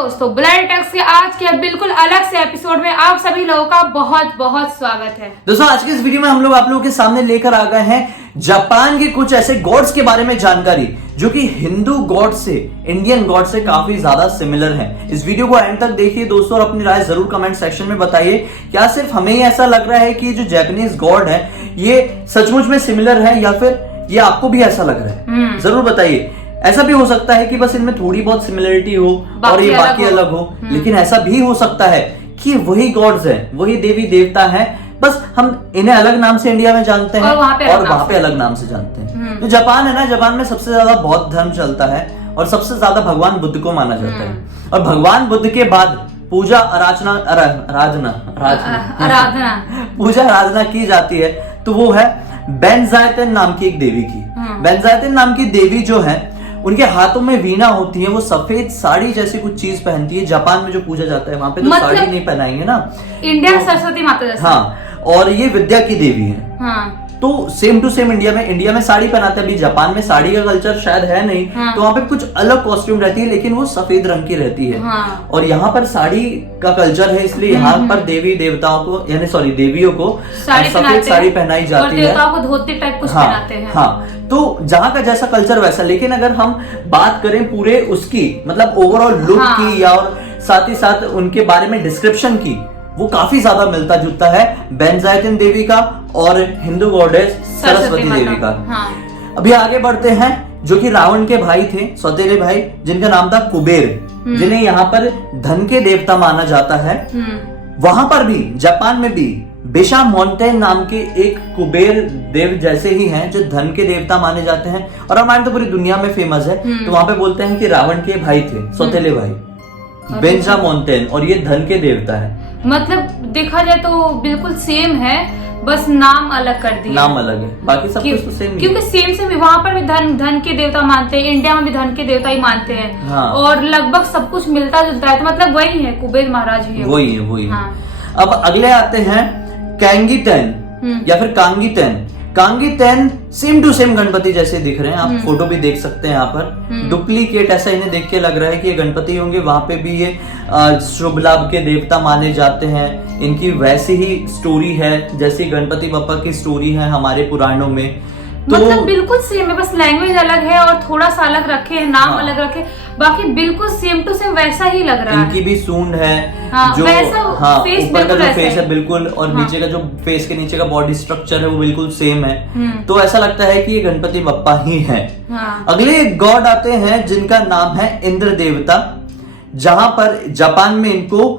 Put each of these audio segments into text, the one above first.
दोस्तों, blood tax के आज के बिल्कुल अलग से एपिसोड में आप सभी लोगों का बहुत बहुत स्वागत है। दोस्तों, आज के इस वीडियो में हम लोग आप लोगों के सामने लेकर आ गए हैं जापान के कुछ ऐसे गॉड्स के बारे में जानकारी जो कि हिंदू गॉड से, इंडियन गॉड से काफी ज्यादा सिमिलर है। इस वीडियो को एंड तक देखिए दोस्तों और अपनी राय जरूर कमेंट सेक्शन में बताइए। क्या सिर्फ हमें ही ऐसा लग रहा है कि जो जापानीज गॉड है ये सचमुच में सिमिलर है या फिर ये आपको भी ऐसा लग रहा है? जरूर बताइए। ऐसा भी हो सकता है कि बस इनमें थोड़ी बहुत सिमिलरिटी हो और ये बाकी अलग हो, लेकिन ऐसा भी हो सकता है कि वही गॉड्स हैं, वही देवी देवता हैं, बस हम इन्हें अलग नाम से इंडिया में जानते हैं और वहां पे अलग नाम से जानते हैं। तो जापान है ना, जापान में सबसे ज्यादा बौद्ध धर्म चलता है और सबसे ज्यादा भगवान बुद्ध को माना जाता है। और भगवान बुद्ध के बाद पूजा आराधना पूजा आराधना की जाती है तो वो है बेनजाइतेन नाम की एक देवी की। बेनजाइतेन नाम की देवी जो है उनके हाथों में वीणा होती है, वो सफेद साड़ी जैसी कुछ चीज पहनती है। जापान में जो पूजा जाता है वहां पे तो साड़ी नहीं पहनाएंगे ना, इंडिया तो, सरस्वती माता जैसे। हाँ, और ये विद्या की देवी है। हाँ। तो सेम टू सेम इंडिया में साड़ी पहनाते हैं। अभी जापान में साड़ी का कल्चर शायद है नहीं। हाँ। तो वहां पे कुछ अलग कॉस्ट्यूम रहती है लेकिन वो सफेद रंग की रहती है। हाँ। और यहाँ पर साड़ी का कल्चर है, इसलिए यहाँ पर देवी देवताओं को यानी देवियों को सफेद साड़ी पहनाई जाती है, देवताओं को धोती टाइप कुछ पहनाते हैं। हाँ, तो जहाँ का जैसा कल्चर वैसा। लेकिन अगर हम बात करें पूरे उसकी मतलब ओवरऑल लुक की या और साथ ही साथ उनके बारे में डिस्क्रिप्शन की, वो काफी ज्यादा मिलता जुलता है बेनजाइतेन देवी का और हिंदू गॉडेस सरस्वती देवी का। हाँ। अभी आगे बढ़ते हैं, जो कि रावण के भाई थे, सौतेले भाई, जिनका नाम था कुबेर, जिन्हें यहाँ पर धन के देवता माना जाता है। वहां पर भी जापान में भी बिशा मोंटेन नाम के एक कुबेर देव जैसे ही हैं जो धन के देवता माने जाते हैं और हमारे तो पूरी दुनिया में फेमस है। तो वहां पे बोलते हैं कि रावण के भाई थे, सौतेले भाई बेंजा मोंटेन, और ये धन के देवता है। मतलब देखा जाए तो बिल्कुल सेम है, बस नाम अलग कर दिया। नाम अलग है, बाकी सब कुछ तो सेम ही। क्योंकि सेम वहां पर भी धन के देवता मानते हैं, इंडिया में भी धन के देवता ही मानते हैं। हाँ। और लगभग सब कुछ मिलता जुलता है, तो मतलब वही है, कुबेर महाराज ही है। वही है। अब अगले आते हैं कैंगीतेन या फिर कांगीतेन। कांगीतेन सेम टू सेम गणपति जैसे दिख रहे हैं, आप फोटो भी देख सकते हैं यहाँ पर। डुप्लीकेट ऐसा इन्हें देख के लग रहा है कि ये गणपति होंगे। वहां पे भी ये शुभ लाभ के देवता माने जाते हैं। इनकी वैसी ही स्टोरी है जैसी गणपति बप्पा की स्टोरी है हमारे पुराणों में। तो मतलब बिल्कुल सेम है, बस लैंग्वेज अलग है और थोड़ा सा अलग रखे हैं, नाम अलग रखे, बाकी बिल्कुल सेम टू सेम वैसा ही लग रहा है। इनकी भी सूंड है, जो फेस ऊपर का जो फेस है बिल्कुल, और नीचे का जो फेस के नीचे का बॉडी स्ट्रक्चर है वो बिल्कुल सेम है। तो ऐसा लगता है कि ये गणपति बप्पा ही है। अगले गॉड आते हैं जिनका नाम है इंद्र देवता, जहां पर जापान में इनको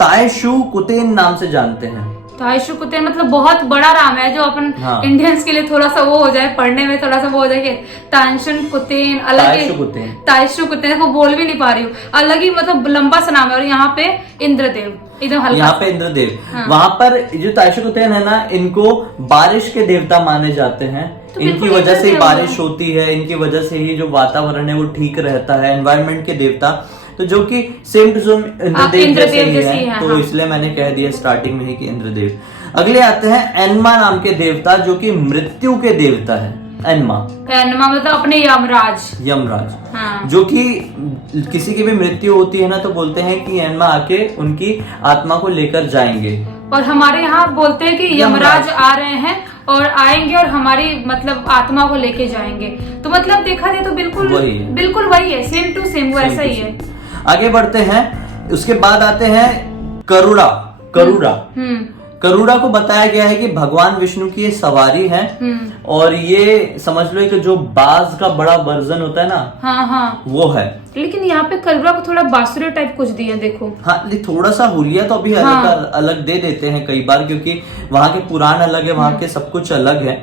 ताएशु कुतेन नाम से जानते हैं। ताएशु कुतेन मतलब बहुत बड़ा नाम है, जो अपन इंडियंस के लिए थोड़ा सा वो हो जाए, पढ़ने में थोड़ा सा वो हो जाए कि ताएशु कुतेन अलग है। ताएशु कुतेन को बोल भी नहीं पा रही हूँ, अलग ही मतलब लंबा सा नाम है। और यहाँ पे इंद्रदेव, एकदम हल्का यहाँ पे इंद्रदेव। वहां पर जो ताएशु कुतेन है ना, इनको बारिश के देवता माने जाते हैं। तो इनकी वजह से बारिश होती है, इनकी वजह से ही जो वातावरण है वो ठीक रहता है, एनवायरमेंट के देवता। तो जो कि सेम टू सेम इंद्रदेव जैसे ही है, तो इसलिए मैंने कह दिया स्टार्टिंग में ही कि इंद्रदेव। अगले आते हैं एनमा नाम के देवता, जो कि मृत्यु के देवता है। एनमा मतलब अपने यमराज। हाँ। जो कि किसी की भी मृत्यु होती है ना तो बोलते हैं कि एनमा आके उनकी आत्मा को लेकर जाएंगे। और हमारे यहाँ बोलते हैं कि यमराज आ रहे हैं और आएंगे और हमारी मतलब आत्मा को लेके जाएंगे। तो मतलब देखा जाए तो बिल्कुल वही है, सेम टू सेम वैसा ही है। आगे बढ़ते हैं, उसके बाद आते हैं करुड़ा। करुड़ा को बताया गया है कि भगवान विष्णु की ये सवारी है। और ये समझ लो कि जो बाज का बड़ा वर्जन होता है ना, वो है। लेकिन यहाँ पे करुड़ा को थोड़ा बांसुरी टाइप कुछ दिया, देखो। हाँ, थोड़ा सा हुलिया तो अभी अलग दे देते हैं कई बार, क्योंकि वहाँ के पुराण अलग है, वहाँ के सब कुछ अलग है,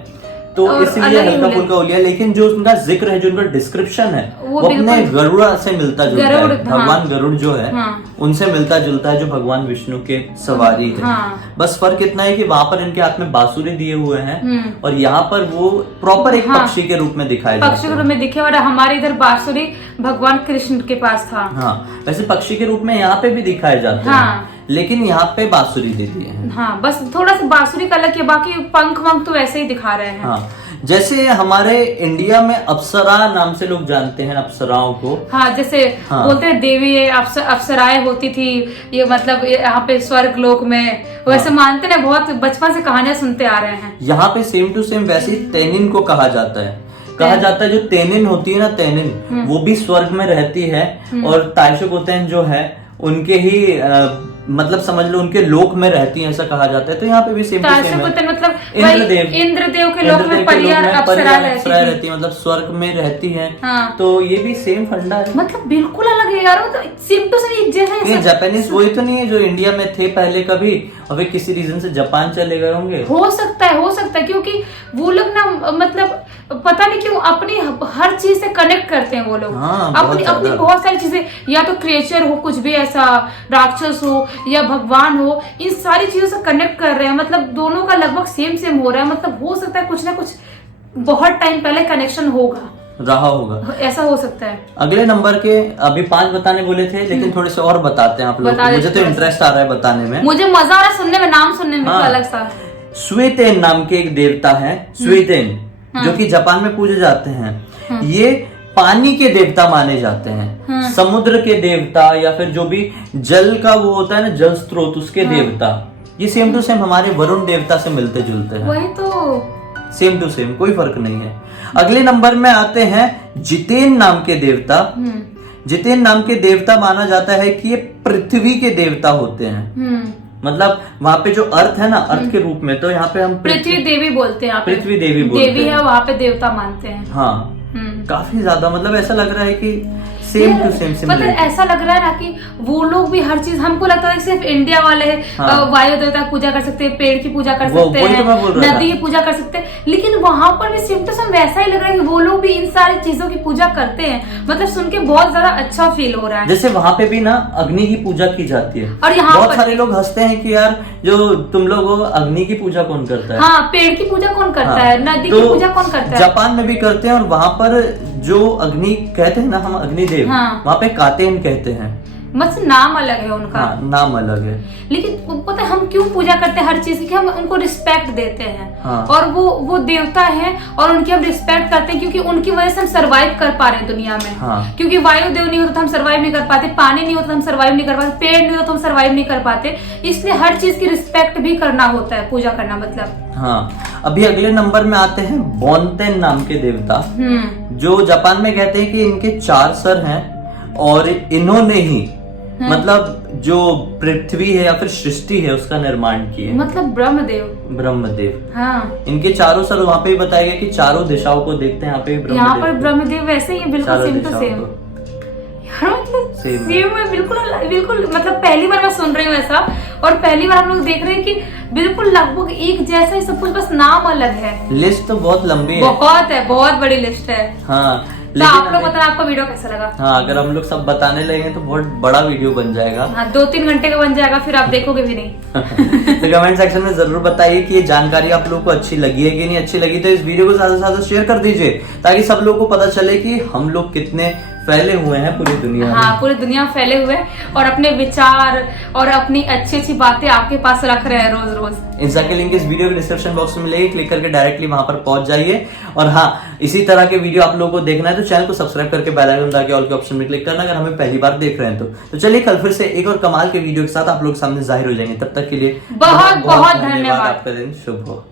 तो इसलिए हल्का फुल्का हुलिया। लेकिन जो उनका जिक्र है, जो उनका डिस्क्रिप्शन है, वो अपने गरुड़ा से मिलता जुलता है। भगवान गरुड़ जो है उनसे मिलता जुलता है, जो भगवान विष्णु के सवारी है। बस फर्क इतना है कि वहां पर इनके हाथ में बांसुरी दिए हुए हैं और यहाँ पर वो प्रॉपर एक पक्षी के रूप में दिखाए जाते हैं। पक्षी के रूप में दिखे, और हमारे इधर बांसुरी भगवान कृष्ण के पास था। हाँ, वैसे पक्षी के रूप में यहाँ पे भी दिखाए जाते हैं, लेकिन यहाँ पे बांसुरी दे दी है। हाँ, बस थोड़ा सा बांसुरी का अलग है, बाकी पंख वंख तो ऐसे ही दिखा रहे हैं। हाँ, जैसे हमारे इंडिया में अप्सरा नाम से लोग जानते हैं अप्सराओं को। हाँ, जैसे बोलते हैं देवी अप्सराएं होती थी, ये मतलब यहाँ पे स्वर्ग लोक में, वैसे मानते हैं, बहुत बचपन से कहानियां सुनते आ रहे हैं। यहाँ पे सेम टू सेम वैसे ही तेनिन को कहा जाता है। जो तेनिन होती है ना, तेनिन वो भी स्वर्ग में रहती है, और ताइशकुतेन जो है उनके ही मतलब समझ लो उनके लोक में रहती है, ऐसा कहा जाता है। तो यहाँ पे भी सेम टू सेम है। मतलब इंद्रदेव के लोक में परियार अप्सरा रहती है, मतलब स्वर्ग में रहती है। हाँ। तो ये भी सेम फंडा है, मतलब बिल्कुल अलग है यार, तो सेम टू सेम जैसा ये जापानीज वही तो नहीं है जो इंडिया में थे पहले कभी, और किसी रीजन से जापान चले गए होंगे। हो सकता है, क्योंकि वो लोग ना मतलब पता नहीं क्यों अपनी हर चीज से कनेक्ट करते हैं वो लोग। हाँ, अपनी बहुत सारी चीजें, या तो क्रिएचर हो, कुछ भी ऐसा राक्षस हो या भगवान हो, इन सारी चीजों से कनेक्ट कर रहे हैं। मतलब दोनों का लगभग सेम हो रहा है। मतलब हो सकता है कुछ ना कुछ बहुत टाइम पहले कनेक्शन रहा होगा, ऐसा हो सकता है। अगले नंबर के अभी 5 बताने बोले थे, लेकिन थोड़े से और बताते हैं आप लोग, मुझे तो इंटरेस्ट आ रहा है बताने में, मुझे मजा आ रहा है सुनने में, नाम सुनने में। अलग सा स्वीतेन नाम के एक देवता है, स्वीतेन, जो कि जापान में पूजे जाते हैं। ये पानी के देवता माने जाते हैं, समुद्र के देवता, या फिर जो भी जल का वो होता है ना, जल स्रोत, उसके देवता। ये सेम टू सेम हमारे वरुण देवता से मिलते जुलते हैं। वही तो, सेम टू सेम, कोई फर्क नहीं है। अगले नंबर में आते हैं जितेन नाम के देवता। जितेन नाम के देवता माना जाता है कि ये पृथ्वी के देवता होते हैं। मतलब वहाँ पे जो अर्थ है ना, अर्थ के रूप में, तो यहाँ पे हम पृथ्वी देवी बोलते हैं, पृथ्वी देवी बोलते हैं। देवी है, वहाँ पे देवता मानते हैं। हाँ, काफी ज्यादा, मतलब ऐसा लग रहा है कि सेम टू सेम मतलब ऐसा लग रहा है ना कि वो लोग भी हर चीज, हमको लगता है सिर्फ इंडिया वाले वायु देवता की पूजा कर सकते हैं, पेड़ की पूजा कर सकते हैं, नदी की पूजा कर सकते हैं, लेकिन वहां पर भी सेम टू सेम वैसा ही लग रहा है कि वो लोग भी इन सारी चीजों की पूजा करते हैं। मतलब सुन के बहुत ज्यादा अच्छा फील हो रहा है। जैसे वहाँ पे भी ना अग्नि की पूजा की जाती है, और यहाँ बहुत सारे लोग हंसते हैं कि यार जो तुम लोग अग्नि की पूजा कौन करता है। हाँ, पेड़ की पूजा कौन करता है, नदी की पूजा कौन करता है। जापान में भी करते हैं, और वहाँ पर जो अग्नि कहते हैं ना हम, अग्निदेव, वहाँ पे कातेन कहते हैं। मतलब नाम अलग है उनका। हाँ, नाम अलग है, लेकिन पता है हम क्यों पूजा करते हैं हर चीज की, हम उनको रिस्पेक्ट देते हैं। हाँ। और वो देवता है, और उनकी हम रिस्पेक्ट करते हैं, क्योंकि उनकी वजह से हम सरवाइव कर पा रहे हैं दुनिया में। हाँ। क्योंकि वायु देव नहीं होता तो हम सरवाइव नहीं कर पाते, पानी नहीं होता तो हम सरवाइव नहीं कर पाते, पेड़ नहीं होता तो हम सरवाइव नहीं कर पाते। इसलिए हर चीज की रिस्पेक्ट भी करना होता है, पूजा करना मतलब। हाँ, अभी अगले नंबर में आते हैं बोनतेन नाम के देवता, जो जापान में कहते हैं कि इनके 4 सर हैं, और इन्होंने ही मतलब जो पृथ्वी है या फिर सृष्टि है उसका निर्माण किया, मतलब ब्रह्मदेव। हाँ, इनके 4 सर वहाँ पे बताया गया कि चारों दिशाओं को देखते हैं। यहाँ पर ब्रह्मदेव वैसे ही बिल्कुल सेम टू सेम। मतलब सेम है, बिल्कुल मतलब पहली बार मैं सुन रही हूँ ऐसा, और पहली बार हम लोग देख रहे हैं कि बिल्कुल लगभग एक जैसा ही सब कुछ, बस नाम अलग है। लिस्ट तो बहुत लंबी है, बहुत बड़ी लिस्ट है। हाँ, तो आप लोग बताना आपको वीडियो कैसा लगा। हाँ, अगर हम लोग सब बताने लगेंगे तो बहुत बड़ा वीडियो बन जाएगा। हाँ, 2-3 घंटे का बन जाएगा, फिर आप देखोगे भी नहीं। तो कमेंट सेक्शन में जरूर बताइए कि ये जानकारी आप लोगों को अच्छी लगी है कि नहीं अच्छी लगी। तो इस वीडियो को ज्यादा से ज्यादा शेयर कर दीजिए, ताकि सब लोगों को पता चले कि हम लोग कितने फैले हुए हैं पूरी दुनिया में। हाँ, पूरी दुनिया में फैले हुए हैं, और अपने विचार और अपनी अच्छी बातें आपके पास रख रहे हैं रोज। इंस्टा की लिंक इस वीडियो के डिस्क्रिप्शन बॉक्स में मिलेगी, क्लिक करके डायरेक्टली वहां पर पहुंच जाइए। और हाँ, इसी तरह के वीडियो आप लोगों को देखना है तो चैनल को सब्सक्राइब करके बेल आइकन दबा के ऑल के ऑप्शन में क्लिक करना, अगर हमें पहली बार देख रहे हैं तो चलिए कल फिर से एक और कमाल के वीडियो के साथ आप लोग सामने जाहिर हो जाएंगे। तब तक के लिए बहुत बहुत धन्यवाद। आपका दिन शुभ हो।